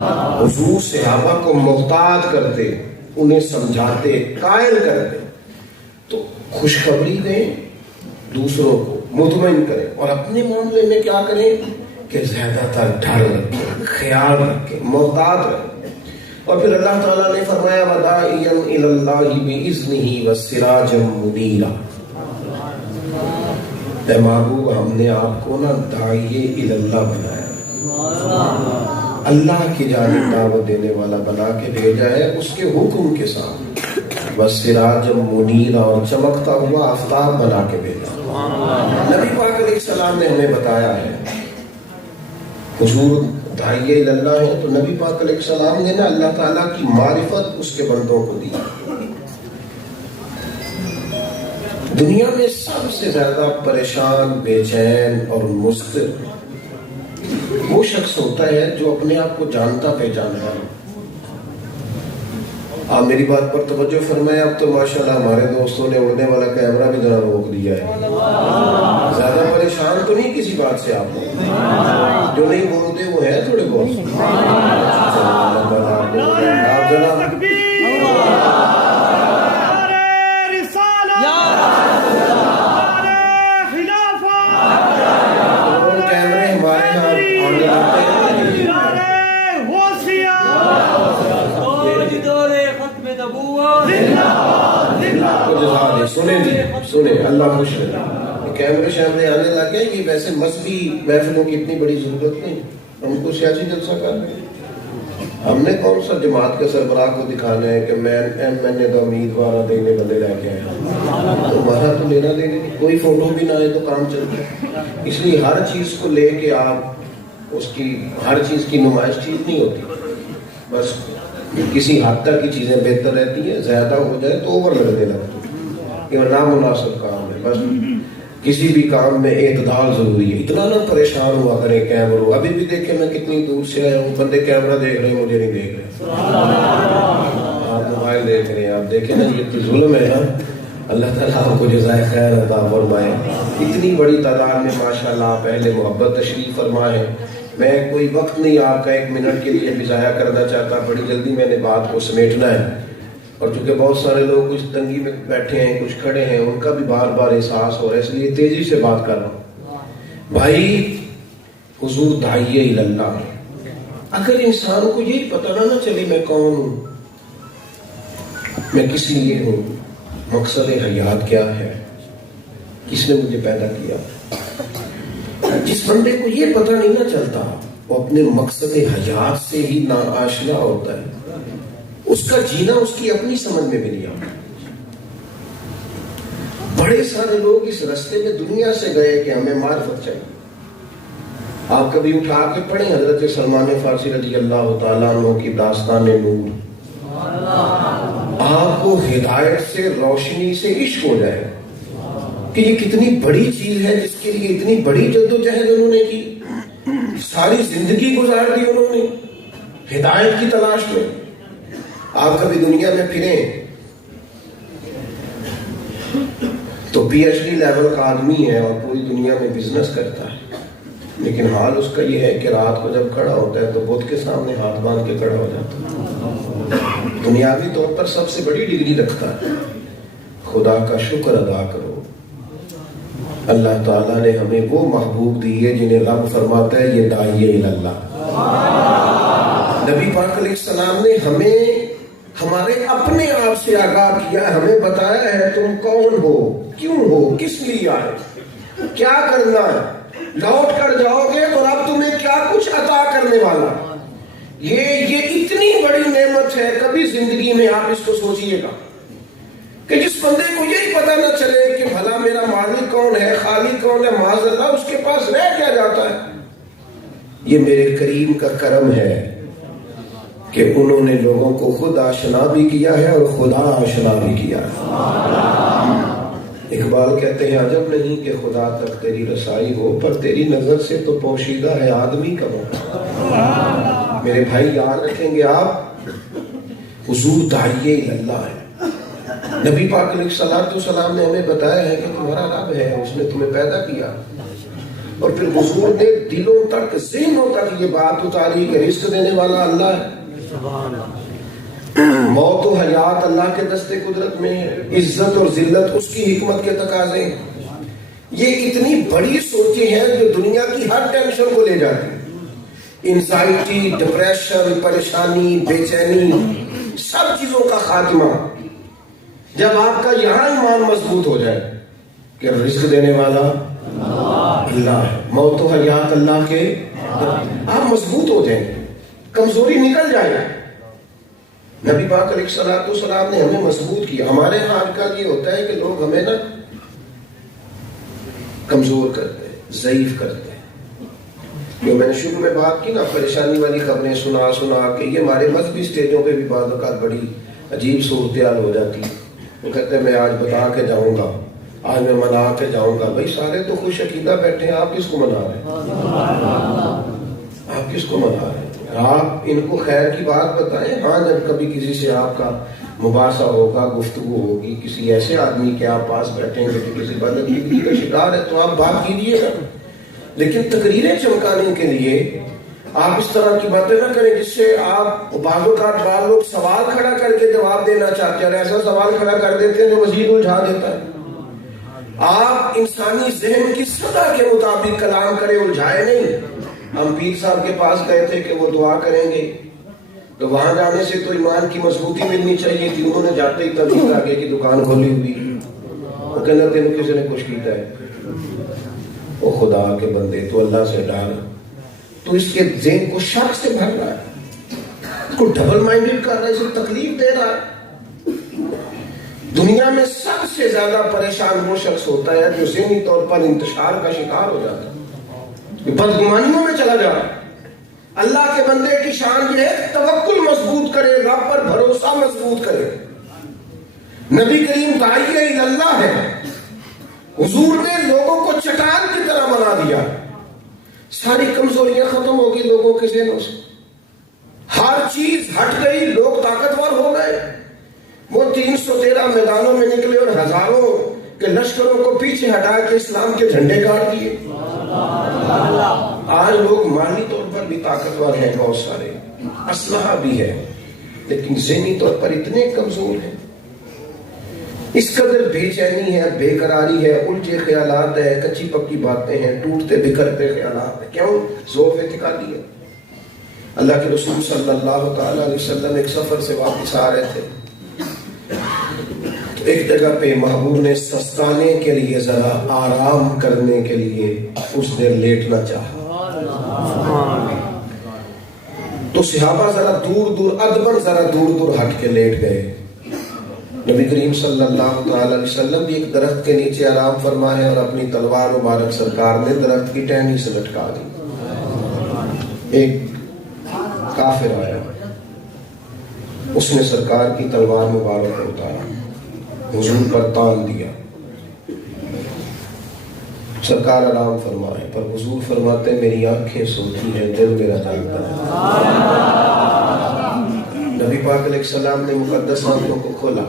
حضور صحابہ کو محتاط کرتے، انہیں سمجھاتے، قائل کرتے، تو خوشخبری دیں، دوسروں کو مطمئن کریں، اور اپنے معاملے میں کیا کریں کہ زیادہ تر ڈر رکھیں، خیال رکھیں، محتاط رہیں۔ اور پھر اللہ تعالیٰ نے فرمایا وَدَاعِيًا إِلَى اللَّهِ بِإِذْنِهِ وَسِرَاجًا مُنِيرًا، اے محبوب ہم نے آپ کو نا داعیے الی اللہ بنایا، اللہ کی جانب دعوت دینے والا بنا کے بھیجا ہے اس کے حکم کے ساتھ، وَسِرَاجًا مُنِيرًا، اور چمکتا ہوا آفتاب بنا کے بھیجا۔ نبی پاک علیہ السلام نے ہمیں بتایا ہے، حضور داعیے الی اللہ ہے تو نبی پاک علیہ السلام نے نا اللہ تعالیٰ کی معرفت اس کے بندوں کو دی۔ دنیا میں سب سے زیادہ پریشان، بے چین اور مضطرب وہ شخص ہوتا ہے جو اپنے آپ کو جانتا پہچانتا ہے۔ آپ میری بات پر توجہ فرمائیں، اب تو ماشاءاللہ ہمارے دوستوں نے اڑنے والا کیمرہ بھی ذرا روک دیا ہے۔ زیادہ پریشان تو نہیں کسی بات سے آپ لوگ، جو نہیں بولتے وہ ہے تھوڑے بہت۔ آپ ذرا سنیں اللہ خوش رہے، کیمرے شیمرے آنے لگے، یہ ویسے مذہبی محفلوں کی اتنی بڑی ضرورت نہیں، ہم کو سیاسی جلسہ کر رہے ہیں۔ ہم نے کون سا جماعت کے سربراہ کو دکھانا ہے کہ میں نے تو امیدوار دینے بندے لے کے آیا، تمہارا تو لینا دینے کوئی فوٹو بھی نہ آئے تو کام چلتا ہے۔ اس لیے ہر چیز کو لے کے آپ اس کی ہر چیز کی نمائش ٹھیک نہیں ہوتی، بس کسی حد تک کی چیزیں بہتر رہتی ہیں، زیادہ ہو جائے تو اوور لگنے لگتی ہے، یہ نامناسب کام ہے۔ بس کسی بھی کام میں اعتدال ضروری ہے، اتنا نہ پریشان ہوا کرے کیمروں۔ ابھی بھی دیکھیں میں کتنی دور سے آیا ہوں، بندے کیمرہ دیکھ رہے ہیں، مجھے نہیں دیکھ رہے، آپ موبائل دیکھ رہے ہیں، آپ دیکھیں نا، یہ تو ظلم ہے نا۔ اللہ تعالیٰ آپ کو جزائے خیر عطا فرمائے۔ اتنی بڑی تعداد میں ماشاءاللہ آپ اہل محبت تشریف فرما ہے۔ میں کوئی وقت نہیں آپ کا ایک منٹ کے لیے بھی ضائع کرنا چاہتا، بڑی جلدی میں نے بات کو سمیٹنا ہے، اور چونکہ بہت سارے لوگ کچھ تنگی میں بیٹھے ہیں، کچھ کھڑے ہیں، ان کا بھی بار بار احساس ہو رہا ہے، اس لیے تیزی سے بات کر رہا ہوں۔ بھائی حضور داعیے الی اللہ ہے، اگر انسان کو یہی پتہ نہ چلے میں کون ہوں، میں کس لیے ہوں، مقصد حیات کیا ہے، کس نے مجھے پیدا کیا، جس بندے کو یہ پتہ نہیں نہ چلتا وہ اپنے مقصد حیات سے ہی ناآشنا ہوتا ہے، اس کا جینا اس کی اپنی سمجھ میں بھی نہیں آتا۔ بڑے سارے لوگ اس راستے میں دنیا سے گئے کہ ہمیں معرفت چاہیے۔ آپ کبھی اٹھا کے پڑھیں حضرت سلمان فارسی رضی اللہ تعالیٰ عنہ کی داستان نور، آپ کو ہدایت سے، روشنی سے عشق ہو جائے کہ یہ کتنی بڑی چیز ہے جس کے لیے اتنی بڑی جدوجہد انہوں نے کی، ساری زندگی گزار دی انہوں نے ہدایت کی تلاش میں۔ آپ کبھی دنیا میں پھریں تو پی ایچ ڈی لیول کا آدمی ہے اور پوری دنیا میں بزنس کرتا ہے، لیکن حال اس کا یہ ہے کہ رات کو جب کھڑا ہوتا ہے تو بت کے سامنے ہاتھ باندھ کے کھڑا ہو جاتا ہے، دنیاوی طور پر سب سے بڑی ڈگری رکھتا ہے۔ خدا کا شکر ادا کرو، اللہ تعالیٰ نے ہمیں وہ محبوب دی ہے جنہیں رب فرماتا ہے یہ داعیے الی اللہ۔ نبی پاک علیہ السلام نے ہمیں ہمارے اپنے آپ سے آگاہ کیا، ہمیں بتایا ہے تم کون ہو، کیوں ہو، کس لیے آئے، کیا کرنا ہے، لوٹ کر جاؤ گے تو رب تمہیں کیا کچھ عطا کرنے والا۔ یہ اتنی بڑی نعمت ہے، کبھی زندگی میں آپ اس کو سوچئے گا کہ جس بندے کو یہی پتہ نہ چلے کہ بھلا میرا مالک کون ہے، خالق کون ہے، معاذ اللہ اس کے پاس رہ کیا جاتا ہے۔ یہ میرے کریم کا کرم ہے کہ انہوں نے لوگوں کو خود آشنا بھی کیا ہے اور خدا آشنا بھی کیا ہے۔ اقبال کہتے ہیں عجب نہیں کہ خدا تک تیری رسائی ہو، پر تیری نظر سے تو پوشیدہ ہے آدمی کا موقع۔ میرے بھائی یاد رکھیں گے آپ، حضور داعیے الی اللہ ہے۔ نبی پاک علیہ السلام نے ہمیں بتایا ہے کہ تمہارا رب ہے، اس نے تمہیں پیدا کیا، اور پھر حضور نے دلوں تک ذہنوں تک یہ بات اتاری کہ رزق دینے والا اللہ ہے، موت و حیات اللہ کے دستے قدرت میں ہے، عزت اور ذلت اس کی حکمت کے تقاضے ہیں۔ یہ اتنی بڑی سوچیں ہیں جو دنیا کی ہر ٹینشن کو لے جاتی ہیں، انزائٹی، ڈپریشن، پریشانی، بے چینی، سب چیزوں کا خاتمہ جب آپ کا یہاں ایمان مضبوط ہو جائے کہ رزق دینے والا اللہ ہے، موت و حیات اللہ کے، آپ مضبوط ہو جائیں، کمزوری نکل جائے۔ نبی پاک علیہ الصلوۃ والسلام نے ہمیں مضبوط کیا۔ ہمارے ہاں آج کل یہ ہوتا ہے کہ لوگ ہمیں نا کمزور کرتے ہیں، ضعیف کرتے ہیں۔ جو میں نے شروع میں بات کی نا، پریشانی والی خبریں سنا کے یہ ہمارے مذہبی اسٹیجوں پہ بھی بعض اوقات بڑی عجیب صورتحال ہو جاتی ہے۔ وہ کہتے ہیں میں آج بتا کے جاؤں گا، آج میں منا کے جاؤں گا۔ بھائی سارے تو خوش عقیدہ بیٹھے ہیں، آپ کس کو منا رہے ہیں؟ آپ کس کو منا رہے ہیں؟ آپ ان کو خیر کی بات بتائیں۔ ہاں جب کبھی کسی سے آپ کا مباحثہ ہوگا، گفتگو ہوگی، کسی ایسے آدمی کے آپ پاس بیٹھیں گے کہ کسی بدعقیدگی کا شکار ہے تو آپ بات کیجیے گا، لیکن تقریریں چمکانے کے لیے آپ اس طرح کی باتیں نہ کریں جس سے آپ بعض اوقات لوگ سوال کھڑا کر کے جواب دینا چاہتے ہیں اور ایسا سوال کھڑا کر دیتے ہیں جو مزید الجھا دیتا ہے۔ آپ انسانی ذہن کی سطح کے مطابق کلام کریں، الجھائے نہیں۔ ہم پیر صاحب کے پاس گئے تھے کہ وہ دعا کریں گے، تو وہاں جانے سے تو ایمان کی مضبوطی ملنی چاہیے تھی۔ انہوں نے جاتے ہی تبلیغ آگے کی دکان کھولی ہوئی، وہ کہنا تینوں کسی نے کچھ کیتا ہے، وہ خدا کے بندے تو اللہ سے ڈر، تو اس کے ذہن کو شک سے بھر رہا ہے، اس کو ڈبل مائنڈڈ کر رہا ہے، اسے تکلیف دے رہا ہے۔ دنیا میں سب سے زیادہ پریشان وہ شخص ہوتا ہے جو ذہنی طور پر انتشار کا شکار ہو جاتا ہے، بدگمانیوں میں چلا جا رہا ہے۔ اللہ کے بندے کی شان یہ ہے کہ توکل مضبوط کرے، رب پر بھروسہ مضبوط کرے۔ نبی کریم داعیہ اللہ ہے، حضور نے لوگوں کو چٹان کی طرح بنا دیا، ساری کمزوریاں ختم ہو گئی لوگوں کے ذہنوں سے، ہر چیز ہٹ گئی، لوگ طاقتور ہو گئے۔ وہ 313 میدانوں میں نکلے اور ہزاروں کے لشکروں کو پیچھے ہٹا کے اسلام کے جھنڈے گاڑ دیے۔ آج لوگ مالی طور پر بھی طاقتور ہیں، بہت سارے اسلحہ بھی ہے، لیکن ذہنی طور پر اتنے کمزور ہیں، اس قدر بے چینی ہے، بے قراری ہے، الجھے خیالات ہے، کچی پکی باتیں ہیں، ٹوٹتے بکھرتے خیالات ہیں۔ کیوں؟ ضعف اعتقادی ہے۔ اللہ کے رسول صلی اللہ تعالی علیہ وسلم ایک سفر سے واپس آ رہے تھے، ایک جگہ پہ محبوب نے سستانے کے لیے، ذرا آرام کرنے کے لیے اس دیر لیٹنا چاہا، تو صحابہ ذرا دور ادبن ذرا دور ہٹ کے لیٹ گئے۔ نبی کریم صلی اللہ تعالی علیہ وسلم بھی ایک درخت کے نیچے آرام فرمائے اور اپنی تلوار مبارک سرکار نے درخت کی ٹہنی سے لٹکا دی۔ ایک کافر آیا، اس نے سرکار کی تلوار مبارک کو اتارا، حضور پر تان دیا، سرکار آرام فرمائے، پر حضور فرماتے میری آنکھیں سوتی ہیں، دل میرا جانتا ہے۔ نبی پاک علیہ السلام نے مقدس آنکھوں کو کھولا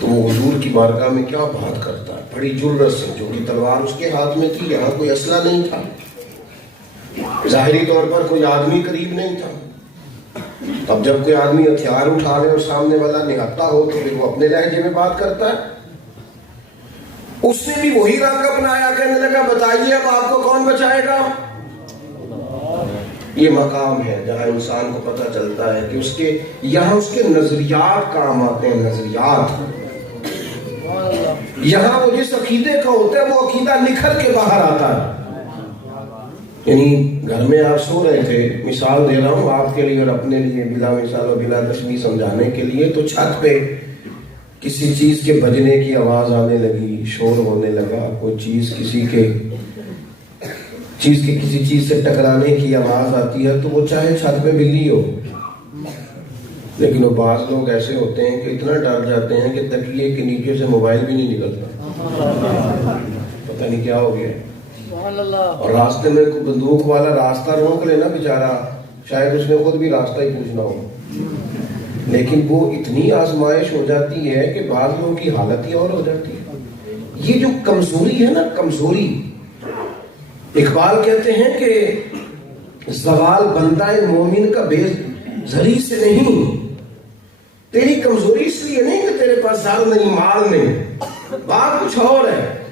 تو وہ حضور کی بارگاہ میں کیا بات کرتا ہے، بڑی جرأت سے، جو کہ تلوار اس کے ہاتھ میں تھی، یہاں کوئی اسلحہ نہیں تھا، ظاہری طور پر کوئی آدمی قریب نہیں تھا۔ اب جب کوئی آدمی ہتھیار اٹھا لے اور سامنے والا نہتا ہو تو پھر وہ اپنے لہجے میں بات کرتا ہے۔ اس نے بھی وہی رنگ اپنایا، کہنے لگا بتائیے اب آپ کو کون بچائے گا۔ یہ مقام ہے جہاں انسان کو پتہ چلتا ہے کہ یہاں اس کے نظریات کام آتے ہیں، نظریات۔ یہاں وہ جس عقیدے کا ہوتا ہے وہ عقیدہ نکھر کے باہر آتا ہے۔ یعنی گھر میں آپ سو رہے تھے، مثال دے رہا ہوں آپ کے لیے اور اپنے لیے، بلا مثال اور بلا تشبیہ سمجھانے کے لیے، تو چھت پہ کسی چیز کے بجنے کی آواز آنے لگی، شور ہونے لگا، کوئی چیز کسی چیز سے ٹکرانے کی آواز آتی ہے تو وہ چاہے چھت پہ بلی ہو، لیکن وہ بعض لوگ ایسے ہوتے ہیں کہ اتنا ڈر جاتے ہیں کہ تکیے کے نیچے سے موبائل بھی نہیں نکلتا، پتہ نہیں کیا ہو گیا۔ اور راستے میں کوئی بندوق والا راستہ روک لینا بیچارہ، شاید اس نے خود بھی راستہ ہی پوچھنا ہو، لیکن وہ اتنی آزمائش ہو جاتی ہے کہ بعض لوگوں کی حالت ہی اور ہو جاتی ہے۔ یہ جو کمزوری ہے نا، کمزوری، اقبال کہتے ہیں کہ زوال بندہ مومن کا بے زری سے نہیں، تیری کمزوری اس لیے نہیں کہ تیرے پاس زال نہیں، مال نہیں، بات کچھ اور ہے.